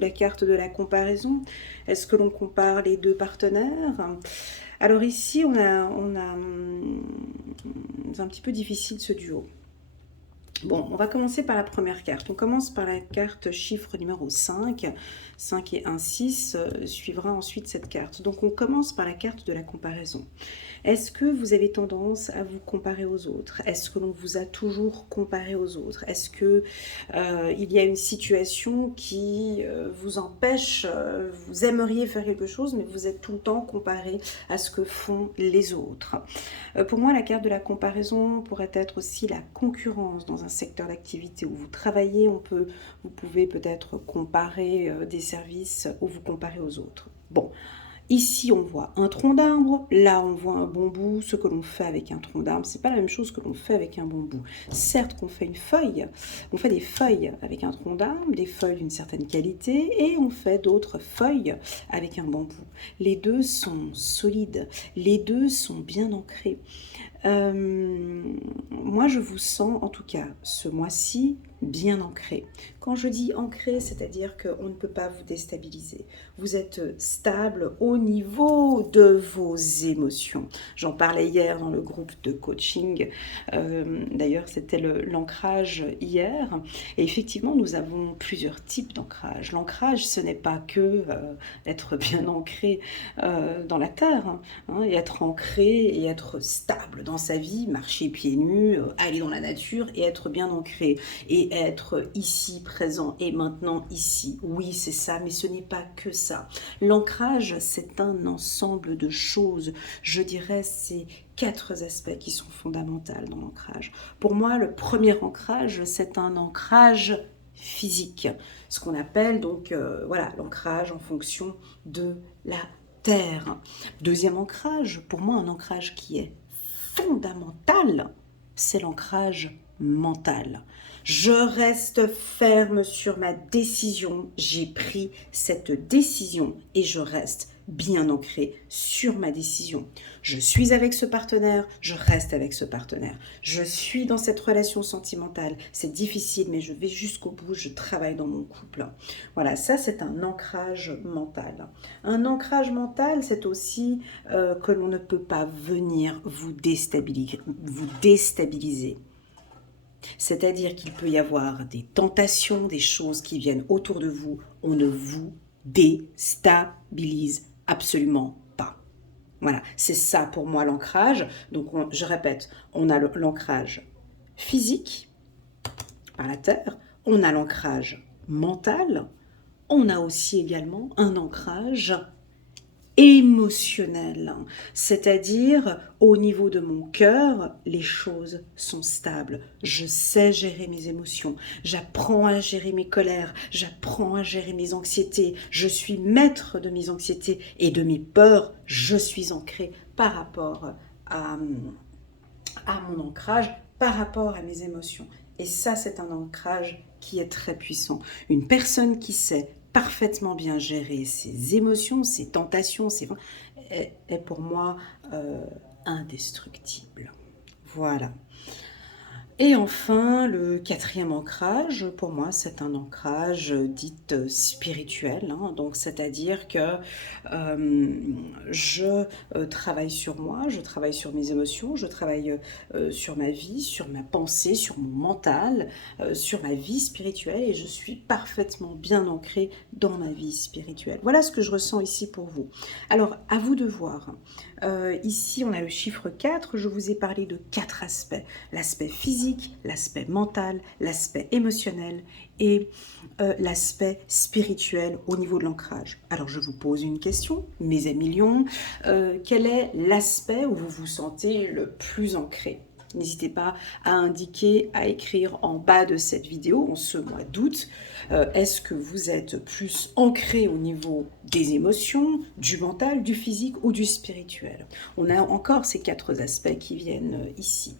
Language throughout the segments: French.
La carte de la comparaison, est-ce que l'on compare les deux partenaires? Alors ici, c'est un petit peu difficile ce duo. Bon, on va commencer par la première carte. On commence par la carte chiffre numéro 5. 5 et 1, 6 suivra ensuite cette carte. Donc on commence par la carte de la comparaison. Est-ce que vous avez tendance à vous comparer aux autres? Est-ce que l'on vous a toujours comparé aux autres? Est-ce que il y a une situation qui vous empêche, vous aimeriez faire quelque chose, mais vous êtes tout le temps comparé à ce que font les autres? Pour moi, la carte de la comparaison pourrait être aussi la concurrence dans un secteur d'activité où vous travaillez. Vous pouvez peut-être comparer des services ou vous comparer aux autres. Bon, ici, on voit un tronc d'arbre, là, on voit un bambou. Ce que l'on fait avec un tronc d'arbre, c'est pas la même chose que l'on fait avec un bambou. Certes qu'on fait une feuille, on fait des feuilles avec un tronc d'arbre, des feuilles d'une certaine qualité, et on fait d'autres feuilles avec un bambou. Les deux sont solides, les deux sont bien ancrés. Moi, je vous sens, en tout cas, ce mois-ci, bien ancré. Quand je dis ancré, c'est-à-dire qu'on ne peut pas vous déstabiliser. Vous êtes stable au niveau de vos émotions. J'en parlais hier dans le groupe de coaching. D'ailleurs, c'était l'ancrage hier. Et effectivement, nous avons plusieurs types d'ancrage. L'ancrage, ce n'est pas que être bien ancré dans la terre, hein, et être ancré et être stable dans sa vie, marcher pieds nus, aller dans la nature et être bien ancré et être ici, présent et maintenant ici. Oui, c'est ça, mais ce n'est pas que ça. L'ancrage, c'est un ensemble de choses. Je dirais, c'est 4 aspects qui sont fondamentaux dans l'ancrage. Pour moi, le premier ancrage, c'est un ancrage physique, ce qu'on appelle donc voilà, l'ancrage en fonction de la terre. Deuxième ancrage, pour moi un ancrage qui est fondamental, c'est l'ancrage mental. Je reste ferme sur ma décision, j'ai pris cette décision et je reste bien ancré sur ma décision. Je suis avec ce partenaire, je reste avec ce partenaire. Je suis dans cette relation sentimentale, c'est difficile mais je vais jusqu'au bout, je travaille dans mon couple. Voilà, ça c'est un ancrage mental. Un ancrage mental, c'est aussi que l'on ne peut pas venir vous déstabiliser. C'est-à-dire qu'il peut y avoir des tentations, des choses qui viennent autour de vous. On ne vous déstabilise absolument pas. Voilà, c'est ça pour moi l'ancrage. Donc je répète, on a l'ancrage physique par la terre, on a l'ancrage mental, on a aussi également un ancrage émotionnel, c'est-à-dire au niveau de mon cœur, les choses sont stables. Je sais gérer mes émotions, j'apprends à gérer mes colères, j'apprends à gérer mes anxiétés, je suis maître de mes anxiétés et de mes peurs, je suis ancré par rapport à mon ancrage, par rapport à mes émotions. Et ça, c'est un ancrage qui est très puissant. Une personne qui sait parfaitement bien gérer ses émotions, ses tentations, est pour moi indestructible. Voilà. Et enfin, le quatrième ancrage, pour moi, c'est un ancrage dit spirituel, hein. Donc, c'est-à-dire que je travaille sur moi, je travaille sur mes émotions, je travaille sur ma vie, sur ma pensée, sur mon mental, sur ma vie spirituelle, et je suis parfaitement bien ancrée dans ma vie spirituelle. Voilà ce que je ressens ici pour vous. Alors, à vous de voir. Ici, on a le chiffre 4, je vous ai parlé de 4 aspects. L'aspect physique, l'aspect mental, l'aspect émotionnel et l'aspect spirituel au niveau de l'ancrage. Alors je vous pose une question, mes amis lions, quel est l'aspect où vous vous sentez le plus ancré? N'hésitez pas à indiquer, à écrire en bas de cette vidéo, en ce mois d'août, est-ce que vous êtes plus ancré au niveau des émotions, du mental, du physique ou du spirituel? On a encore ces 4 aspects qui viennent ici.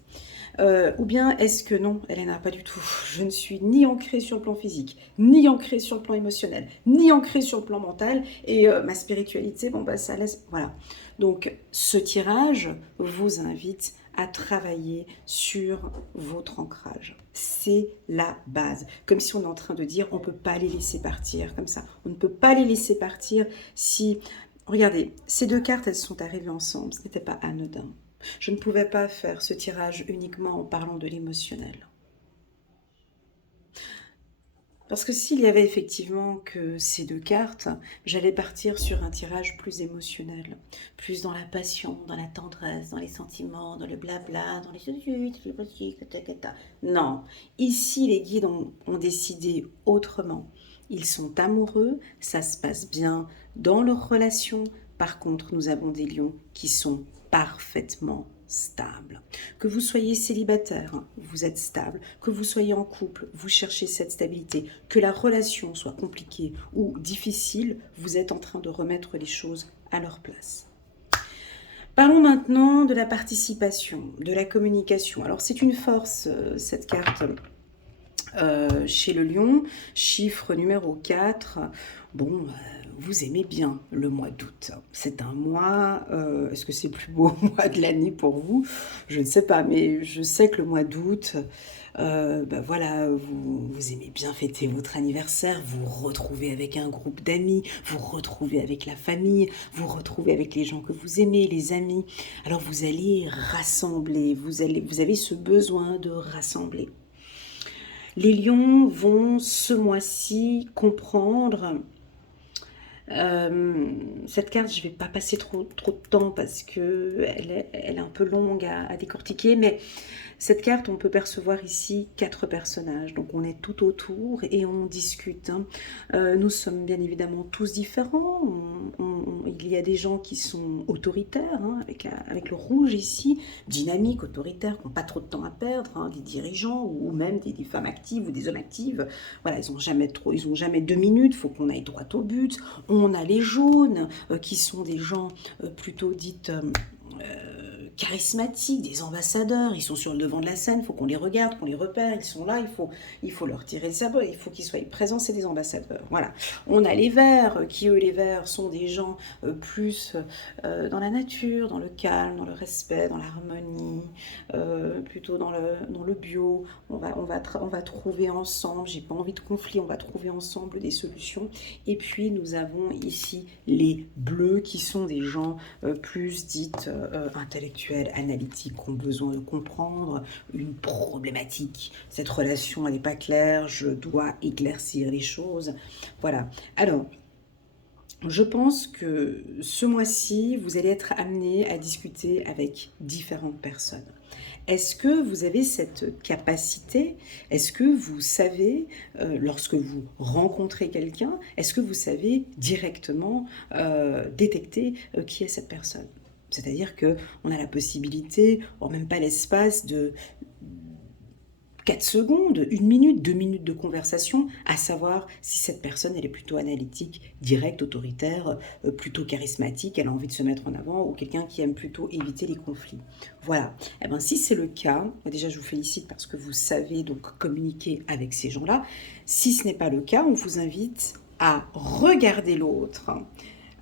Ou bien est-ce que non, Elena, pas du tout. Je ne suis ni ancrée sur le plan physique, ni ancrée sur le plan émotionnel, ni ancrée sur le plan mental, et ma spiritualité, bon bah ça laisse... Voilà. Donc ce tirage vous invite à travailler sur votre ancrage. C'est la base. Comme si on est en train de dire, on ne peut pas les laisser partir comme ça. On ne peut pas les laisser partir si... Regardez, ces 2 cartes, elles sont arrivées ensemble. Ce n'était pas anodin. Je ne pouvais pas faire ce tirage uniquement en parlant de l'émotionnel. Parce que s'il y avait effectivement que ces 2 cartes, j'allais partir sur un tirage plus émotionnel, plus dans la passion, dans la tendresse, dans les sentiments, dans le blabla, dans les... Non, ici les guides ont décidé autrement. Ils sont amoureux, ça se passe bien dans leur relation. Par contre, nous avons des lions qui sont parfaitement stable. Que vous soyez célibataire, vous êtes stable. Que vous soyez en couple, vous cherchez cette stabilité. Que la relation soit compliquée ou difficile, vous êtes en train de remettre les choses à leur place. Parlons maintenant de la participation, de la communication. Alors c'est une force, cette carte, chez le lion, chiffre numéro 4. Bon, vous aimez bien le mois d'août. C'est un mois, est-ce que c'est le plus beau mois de l'année pour vous? Je ne sais pas, mais je sais que le mois d'août, ben voilà, vous aimez bien fêter votre anniversaire, vous retrouvez avec un groupe d'amis, vous retrouvez avec la famille, vous retrouvez avec les gens que vous aimez, les amis. Alors vous allez rassembler, vous avez ce besoin de rassembler. Les lions vont ce mois-ci comprendre... cette carte, je ne vais pas passer trop de temps parce qu'elle est un peu longue à décortiquer, mais cette carte, on peut percevoir ici 4 personnages. Donc on est tout autour et on discute. Nous sommes bien évidemment tous différents. Il y a des gens qui sont autoritaires, avec le rouge ici, dynamiques, autoritaires, qui n'ont pas trop de temps à perdre, des dirigeants ou même des femmes actives ou des hommes actifs. Voilà, ils n'ont jamais 2 minutes, il faut qu'on aille droit au but. On a les jaunes, qui sont des gens plutôt dites... charismatiques, des ambassadeurs, ils sont sur le devant de la scène, il faut qu'on les regarde, qu'on les repère, ils sont là, il faut leur tirer le sabot, il faut qu'ils soient présents, c'est des ambassadeurs. Voilà. On a les verts, qui eux, les verts, sont des gens plus dans la nature, dans le calme, dans le respect, dans l'harmonie, plutôt dans le bio. On va trouver ensemble, j'ai pas envie de conflit, on va trouver ensemble des solutions. Et puis nous avons ici les bleus, qui sont des gens plus dites intellectuels, analytiques, qui ont besoin de comprendre une problématique. Cette relation, elle n'est pas claire, je dois éclaircir les choses. Voilà. Alors, je pense que ce mois-ci, vous allez être amené à discuter avec différentes personnes. Est-ce que vous avez cette capacité? Est-ce que vous savez, lorsque vous rencontrez quelqu'un, est-ce que vous savez directement détecter qui est cette personne? C'est-à-dire qu'on a la possibilité, en même pas l'espace de 4 secondes, 1 minute, 2 minutes de conversation, à savoir si cette personne, elle est plutôt analytique, directe, autoritaire, plutôt charismatique, elle a envie de se mettre en avant, ou quelqu'un qui aime plutôt éviter les conflits. Voilà. Eh bien, si c'est le cas, déjà je vous félicite parce que vous savez donc communiquer avec ces gens-là. Si ce n'est pas le cas, on vous invite à regarder l'autre,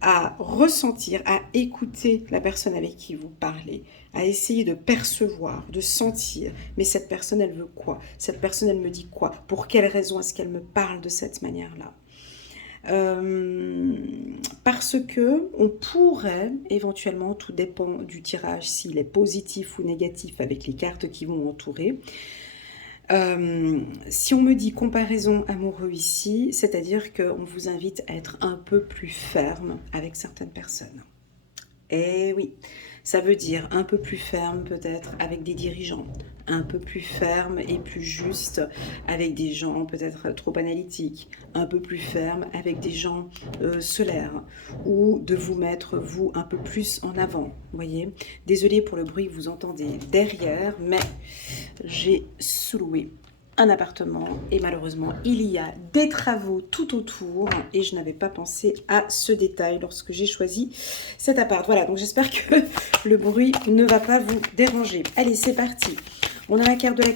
à ressentir, à écouter la personne avec qui vous parlez, à essayer de percevoir, de sentir. Mais cette personne, elle veut quoi? Cette personne, elle me dit quoi? Pour quelle raison est-ce qu'elle me parle de cette manière-là? Parce que on pourrait éventuellement, tout dépend du tirage, s'il est positif ou négatif avec les cartes qui vont entourer. Si on me dit comparaison amoureux ici, c'est-à-dire qu'on vous invite à être un peu plus ferme avec certaines personnes. Eh oui, ça veut dire un peu plus ferme peut-être avec des dirigeants, un peu plus ferme et plus juste avec des gens peut-être trop analytiques, un peu plus ferme avec des gens solaires, ou de vous mettre vous un peu plus en avant, vous voyez. Désolée pour le bruit que vous entendez derrière, mais j'ai sous-loué un appartement et malheureusement il y a des travaux tout autour et je n'avais pas pensé à ce détail lorsque j'ai choisi cet appart. Voilà, donc j'espère que le bruit ne va pas vous déranger. Allez, c'est parti. On a la carte de la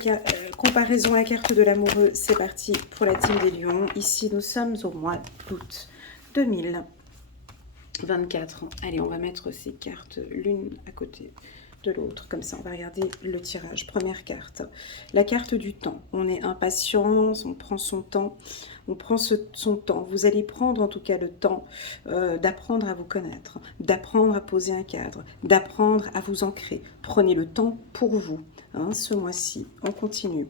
comparaison, la carte de l'amoureux. C'est parti pour la team des lions. Ici, nous sommes au mois d'août 2024. Allez, on va mettre ces cartes l'une à côté de l'autre, comme ça on va regarder le tirage. Première carte, la carte du temps. On est impatient, on prend son temps, son temps. Vous allez prendre en tout cas le temps d'apprendre à vous connaître, d'apprendre à poser un cadre, d'apprendre à vous ancrer. Prenez le temps pour vous, hein, ce mois-ci. On continue.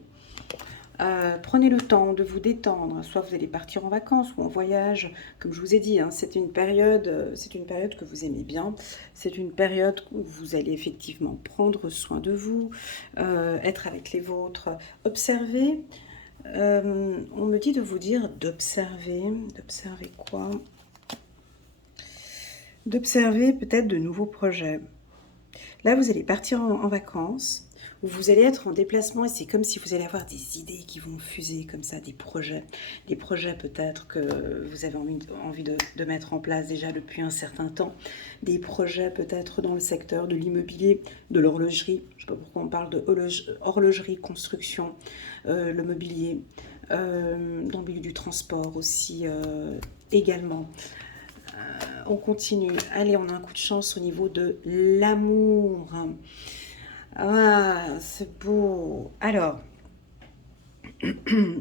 Prenez le temps de vous détendre, soit vous allez partir en vacances ou en voyage, comme je vous ai dit, hein, c'est une période que vous aimez bien, c'est une période où vous allez effectivement prendre soin de vous, être avec les vôtres, observer. On me dit de vous dire d'observer quoi? D'observer peut-être de nouveaux projets. Là, vous allez partir en vacances, où vous allez être en déplacement et c'est comme si vous allez avoir des idées qui vont fuser comme ça, des projets peut-être que vous avez envie de mettre en place déjà depuis un certain temps, des projets peut-être dans le secteur de l'immobilier, de l'horlogerie, je ne sais pas pourquoi on parle de horlogerie, construction, le mobilier, dans le milieu du transport aussi également. On continue. Allez, on a un coup de chance au niveau de l'amour. Ah, c'est beau. Alors,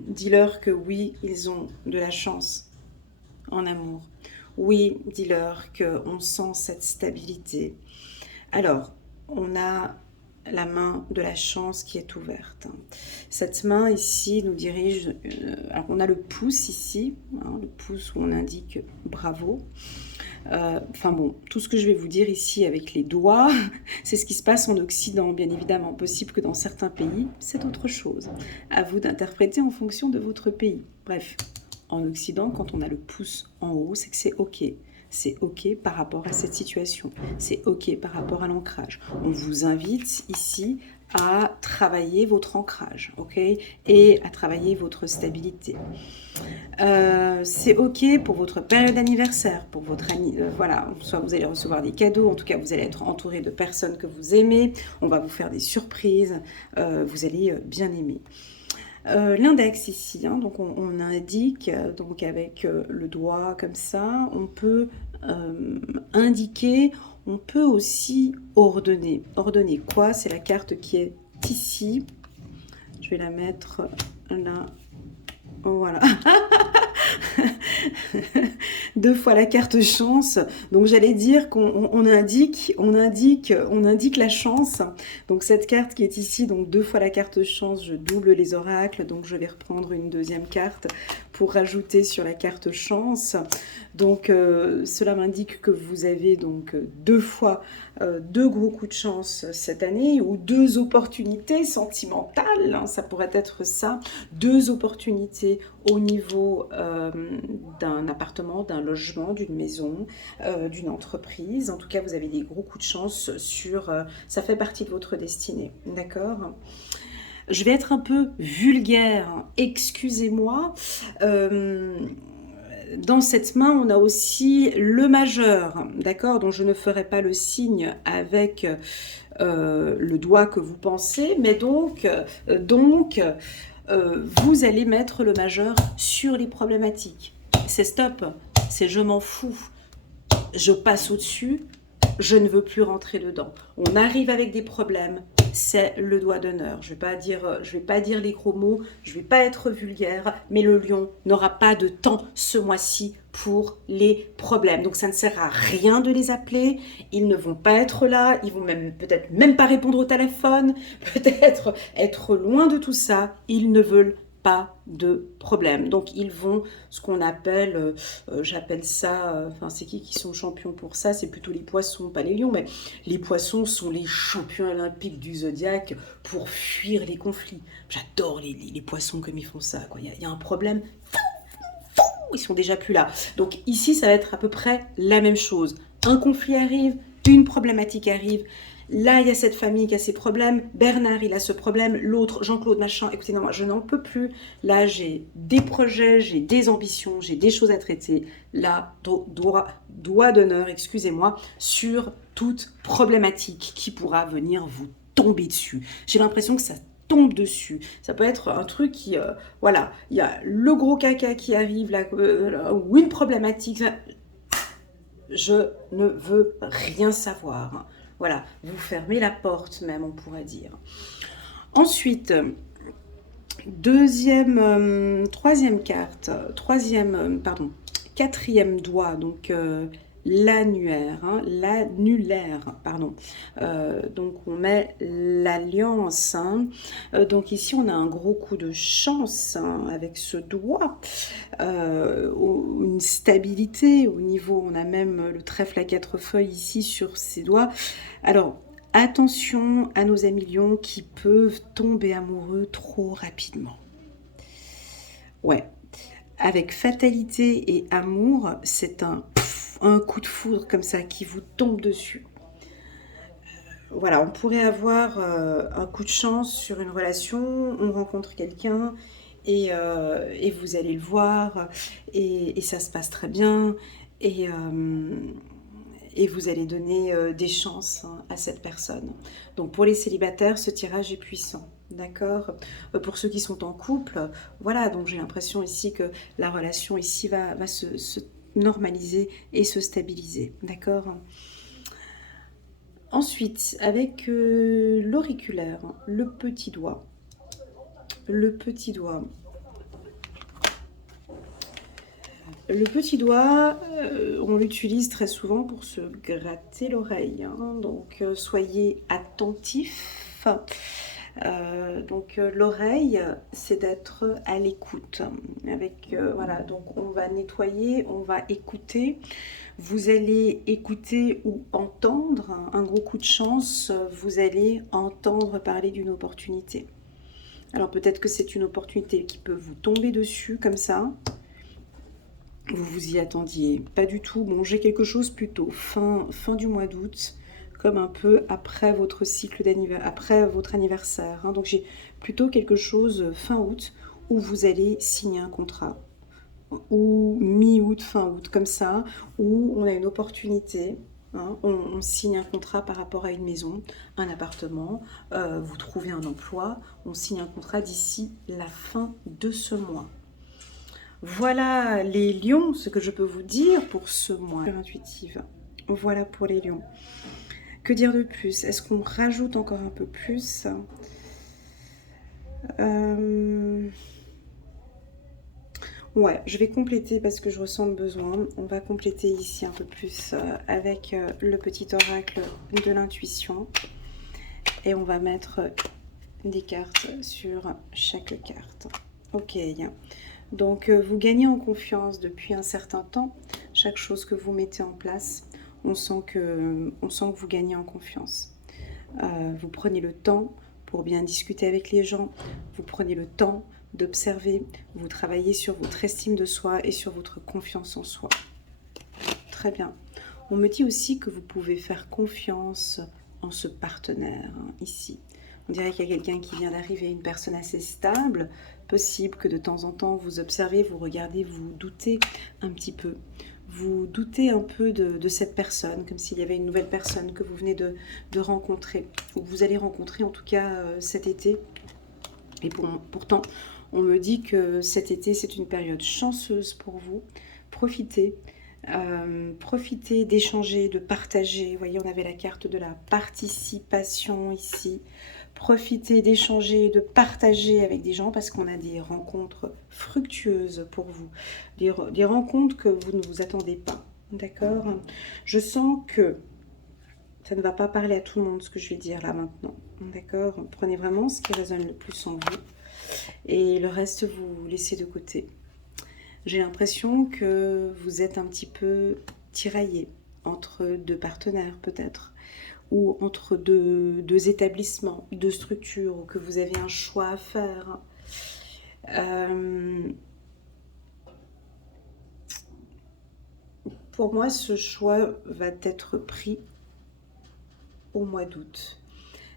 dis-leur que oui, ils ont de la chance en amour. Oui, dis-leur qu'on sent cette stabilité. Alors, on a la main de la chance qui est ouverte. Cette main ici nous dirige, alors on a le pouce ici, hein, le pouce où on indique bravo. Enfin bon, tout ce que je vais vous dire ici avec les doigts, c'est ce qui se passe en Occident, bien évidemment. Possible que dans certains pays, c'est autre chose. À vous d'interpréter en fonction de votre pays. Bref, en Occident, quand on a le pouce en haut, c'est que c'est OK. C'est OK par rapport à cette situation. C'est OK par rapport à l'ancrage. On vous invite ici à travailler votre ancrage, ok, et à travailler votre stabilité. C'est ok pour votre période d'anniversaire, pour votre voilà, soit vous allez recevoir des cadeaux, en tout cas vous allez être entouré de personnes que vous aimez, on va vous faire des surprises, vous allez bien aimer. L'index ici, hein, donc on indique donc avec le doigt comme ça, on peut indiquer, on peut aussi ordonner. Ordonner quoi? C'est la carte qui est ici. Je vais la mettre là. Voilà. Deux fois la carte chance. Donc j'allais dire qu'on indique la chance. Donc cette carte qui est ici, donc deux fois la carte chance, je double les oracles. Donc je vais reprendre une deuxième carte pour rajouter sur la carte chance. Donc cela m'indique que vous avez donc deux fois deux gros coups de chance cette année, ou deux opportunités sentimentales, hein, ça pourrait être ça, deux opportunités au niveau d'un appartement, d'un logement, d'une maison, d'une entreprise. En tout cas, vous avez des gros coups de chance sur... ça fait partie de votre destinée, d'accord ? Je vais être un peu vulgaire, hein, excusez-moi. Dans cette main, on a aussi le majeur, d'accord? Donc je ne ferai pas le signe avec le doigt que vous pensez, mais donc vous allez mettre le majeur sur les problématiques. C'est stop, c'est je m'en fous. je passe au-dessus, je ne veux plus rentrer dedans. On arrive avec des problèmes, c'est le doigt d'honneur. Je vais pas dire les gros mots, je vais pas être vulgaire, mais le lion n'aura pas de temps ce mois-ci pour les problèmes. Donc ça ne sert à rien de les appeler, ils ne vont pas être là, ils vont peut-être même pas répondre au téléphone, peut-être être loin de tout ça, ils ne veulent pas de problème. Donc ils vont, ce qu'on appelle, j'appelle ça, enfin c'est qui sont champions pour ça, c'est plutôt les poissons, pas les lions, mais les poissons sont les champions olympiques du zodiaque pour fuir les conflits. J'adore les poissons comme ils font ça, quoi. Il y a un problème, ils sont déjà plus là. Donc ici, ça va être à peu près la même chose. Un conflit arrive, une problématique arrive. Là, il y a cette famille qui a ses problèmes. Bernard, il a ce problème. L'autre, Jean-Claude, machin. Écoutez, non, moi, je n'en peux plus. Là, j'ai des projets, j'ai des ambitions, j'ai des choses à traiter. Là, doigt d'honneur, excusez-moi, sur toute problématique qui pourra venir vous tomber dessus. J'ai l'impression que ça tombe dessus. Ça peut être un truc qui, voilà, il y a le gros caca qui arrive, là, ou une problématique. Je ne veux rien savoir. Voilà, vous fermez la porte même, on pourrait dire. Ensuite, quatrième doigt, donc l'annulaire, pardon. Donc on met l'alliance. Donc ici on a un gros coup de chance avec ce doigt, une stabilité au niveau, on a même le trèfle à 4 feuilles ici sur ces doigts. Alors attention à nos amis lions qui peuvent tomber amoureux trop rapidement. Ouais, avec fatalité et amour, c'est un coup de foudre comme ça qui vous tombe dessus. Voilà, on pourrait avoir un coup de chance sur une relation, on rencontre quelqu'un et vous allez le voir et ça se passe très bien et vous allez donner des chances à cette personne. Donc pour les célibataires, ce tirage est puissant. D'accord. Pour ceux qui sont en couple, voilà, donc j'ai l'impression ici que la relation ici va se normaliser et se stabiliser. D'accord. Ensuite, avec l'auriculaire, le petit doigt. Le petit doigt. Le petit doigt, on l'utilise très souvent pour se gratter l'oreille. Hein, donc, soyez attentifs. L'oreille, c'est d'être à l'écoute. Voilà, donc on va nettoyer, on va écouter. Vous allez écouter ou entendre, un gros coup de chance, vous allez entendre parler d'une opportunité. Alors peut-être que c'est une opportunité qui peut vous tomber dessus comme ça. Vous vous y attendiez pas du tout. Bon, j'ai quelque chose plutôt fin du mois d'août, comme un peu après votre cycle d'anniversaire, après votre anniversaire. Hein. Donc j'ai plutôt quelque chose fin août où vous allez signer un contrat, ou mi-août, fin août, comme ça, où on a une opportunité. Hein, on signe un contrat par rapport à une maison, un appartement, vous trouvez un emploi, on signe un contrat d'ici la fin de ce mois. Voilà les lions, ce que je peux vous dire pour ce mois. Intuitive. Voilà pour les lions. Que dire de plus? Est-ce qu'on rajoute encore un peu plus? Ouais, je vais compléter parce que je ressens le besoin. On va compléter ici un peu plus avec le petit oracle de l'intuition. Et on va mettre des cartes sur chaque carte. Ok. Donc, vous gagnez en confiance depuis un certain temps. Chaque chose que vous mettez en place, on sent que vous gagnez en confiance. Vous prenez le temps pour bien discuter avec les gens. Vous prenez le temps d'observer. Vous travaillez sur votre estime de soi et sur votre confiance en soi. Très bien. On me dit aussi que vous pouvez faire confiance en ce partenaire, hein, ici. On dirait qu'il y a quelqu'un qui vient d'arriver, une personne assez stable. Possible que de temps en temps, vous observez, vous regardez, vous doutez un petit peu. Vous doutez un peu de cette personne, comme s'il y avait une nouvelle personne que vous venez de rencontrer, ou que vous allez rencontrer en tout cas cet été. Et pourtant, on me dit que cet été, c'est une période chanceuse pour vous. Profitez. Profitez d'échanger, de partager. Vous voyez, on avait la carte de la participation ici. Profitez d'échanger, de partager avec des gens parce qu'on a des rencontres fructueuses pour vous. Des rencontres que vous ne vous attendez pas. D'accord? Je sens que ça ne va pas parler à tout le monde ce que je vais dire là maintenant. D'accord? Prenez vraiment ce qui résonne le plus en vous et le reste vous laissez de côté. J'ai l'impression que vous êtes un petit peu tiraillé entre deux partenaires peut-être, ou entre deux établissements, deux structures, ou que vous avez un choix à faire. Pour moi, ce choix va être pris au mois d'août.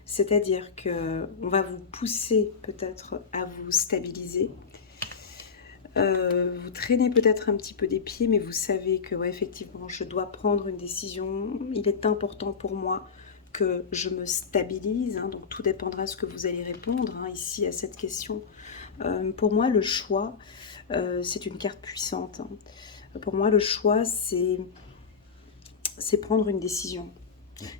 C'est-à-dire qu'on va vous pousser peut-être à vous stabiliser. Vous traînez peut-être un petit peu des pieds, mais vous savez que ouais, effectivement, je dois prendre une décision. Il est important pour moi que je me stabilise. Hein, donc tout dépendra de ce que vous allez répondre ici à cette question. Pour moi, le choix, c'est une carte puissante. Hein. Pour moi, le choix, c'est prendre une décision.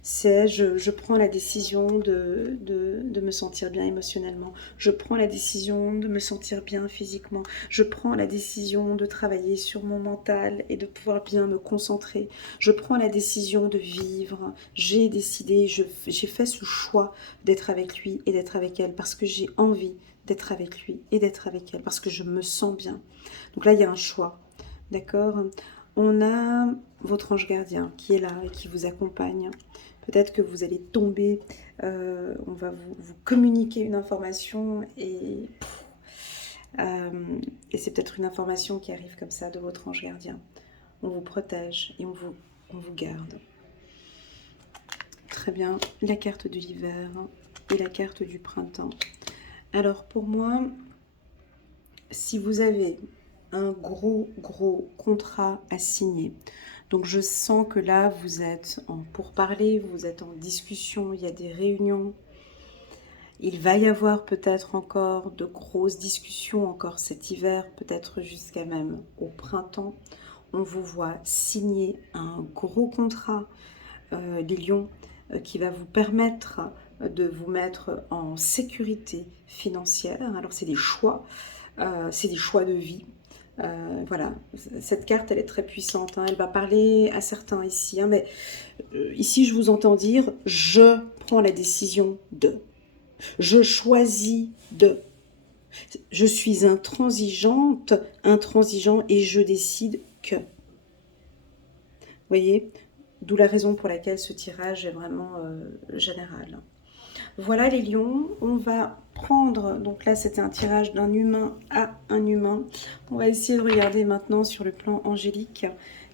C'est je prends la décision de me sentir bien émotionnellement, je prends la décision de me sentir bien physiquement, je prends la décision de travailler sur mon mental et de pouvoir bien me concentrer, je prends la décision de vivre, j'ai décidé, j'ai fait ce choix d'être avec lui et d'être avec elle parce que j'ai envie d'être avec lui et d'être avec elle, parce que je me sens bien. Donc là, il y a un choix, d'accord ? On a votre ange gardien qui est là et qui vous accompagne. Peut-être que vous allez tomber, on va vous communiquer une information et c'est peut-être une information qui arrive comme ça de votre ange gardien. On vous protège et on vous garde. Très bien, la carte de l'hiver et la carte du printemps. Alors pour moi, si vous avez un gros contrat à signer, donc je sens que là vous êtes en pourparlers, vous êtes en discussion, il y a des réunions, il va y avoir peut-être encore de grosses discussions encore cet hiver, peut-être jusqu'à même au printemps. On vous voit signer un gros contrat, les lions, qui va vous permettre de vous mettre en sécurité financière. Alors c'est des choix de vie. Voilà, cette carte elle est très puissante, hein. Elle va parler à certains ici, hein, mais ici je vous entends dire je prends la décision de, je choisis de, je suis intransigeant et je décide que. Vous voyez, d'où la raison pour laquelle ce tirage est vraiment général. Voilà les lions, on va prendre, donc là c'était un tirage d'un humain à un humain. On va essayer de regarder maintenant sur le plan angélique.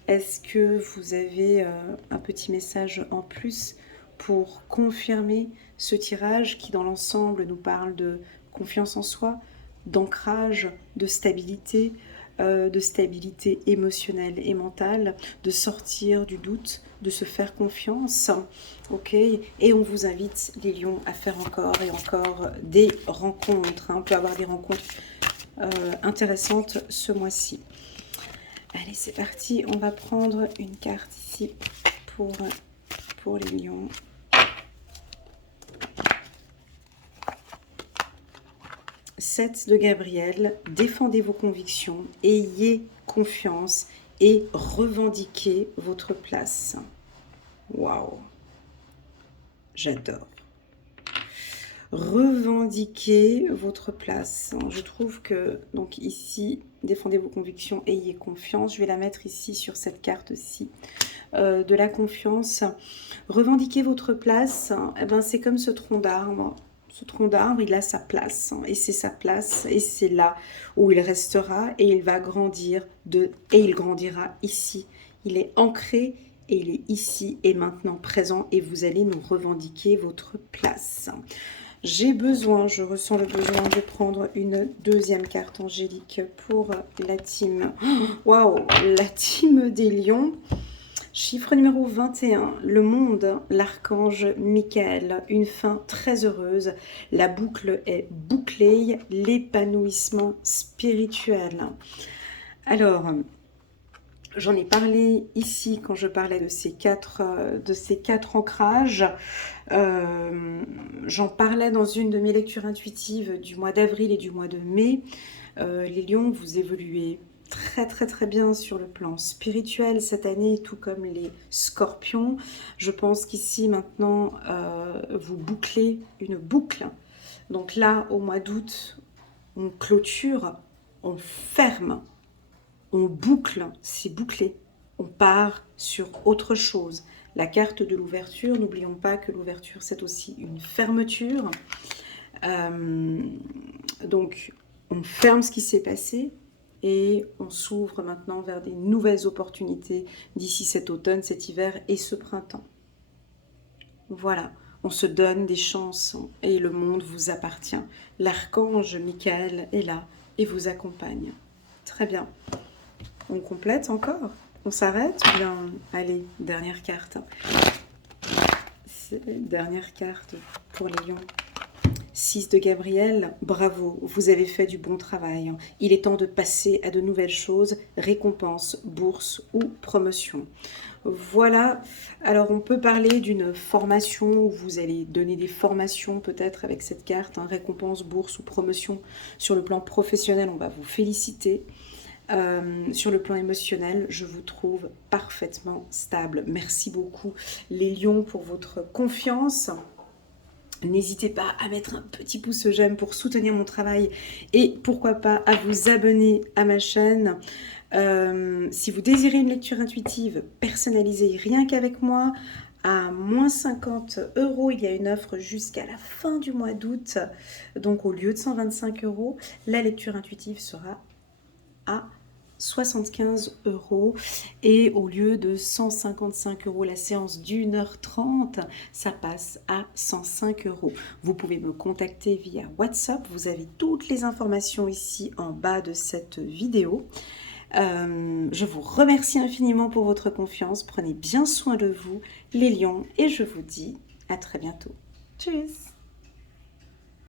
Est-ce que vous avez un petit message en plus pour confirmer ce tirage qui dans l'ensemble nous parle de confiance en soi, d'ancrage, de stabilité émotionnelle et mentale, de sortir du doute, de se faire confiance, ok, et on vous invite les lions à faire encore et encore des rencontres, hein. On peut avoir des rencontres intéressantes ce mois-ci. Allez, c'est parti, on va prendre une carte ici pour les lions. Sept de Gabriel, défendez vos convictions, ayez confiance et revendiquez votre place. Waouh, j'adore. Revendiquez votre place. Je trouve que, donc ici, défendez vos convictions, ayez confiance. Je vais la mettre ici sur cette carte-ci, de la confiance. Revendiquez votre place, eh ben, c'est comme ce tronc d'arbre. Ce tronc d'arbre, il a sa place, et c'est sa place, et c'est là où il restera, et il va grandir, et il grandira ici. Il est ancré, et il est ici, et maintenant présent, et vous allez nous revendiquer votre place. J'ai besoin, je ressens le besoin de prendre une deuxième carte angélique pour la team. Waouh, la team des lions. Chiffre numéro 21, le monde, l'archange Michael, une fin très heureuse, la boucle est bouclée, l'épanouissement spirituel. Alors, J'en ai parlé ici quand je parlais de ces quatre ancrages. J'en parlais dans une de mes lectures intuitives du mois d'avril et du mois de mai. Les lions, vous évoluez très bien sur le plan spirituel cette année, tout comme les scorpions. Je pense qu'ici maintenant, vous bouclez une boucle. Donc là, au mois d'août, on clôture, on ferme. On boucle, c'est bouclé. On part sur autre chose. La carte de l'ouverture, n'oublions pas que l'ouverture, c'est aussi une fermeture. Donc, on ferme ce qui s'est passé et on s'ouvre maintenant vers des nouvelles opportunités d'ici cet automne, cet hiver et ce printemps. Voilà, on se donne des chances et le monde vous appartient. L'archange Michael est là et vous accompagne. Très bien. On complète encore? On s'arrête? Bien, allez, dernière carte. Dernière carte pour les lions. 6 de Gabriel, bravo, vous avez fait du bon travail. Il est temps de passer à de nouvelles choses, récompense, bourse ou promotion. Voilà, alors on peut parler d'une formation où vous allez donner des formations peut-être avec cette carte, récompense, bourse ou promotion. Sur le plan professionnel, on va vous féliciter. Sur le plan émotionnel, je vous trouve parfaitement stable. Merci beaucoup les lions pour votre confiance. N'hésitez pas à mettre un petit pouce j'aime pour soutenir mon travail et pourquoi pas à vous abonner à ma chaîne. Si vous désirez une lecture intuitive personnalisée rien qu'avec moi, à moins 50 €, il y a une offre jusqu'à la fin du mois d'août. Donc au lieu de 125 €, la lecture intuitive sera à 75 € et au lieu de 155 € la séance d'1h30, ça passe à 105 €. Vous pouvez me contacter via WhatsApp, vous avez toutes les informations ici en bas de cette vidéo. Je vous remercie infiniment pour votre confiance, prenez bien soin de vous les lions et je vous dis à très bientôt. Tchuss!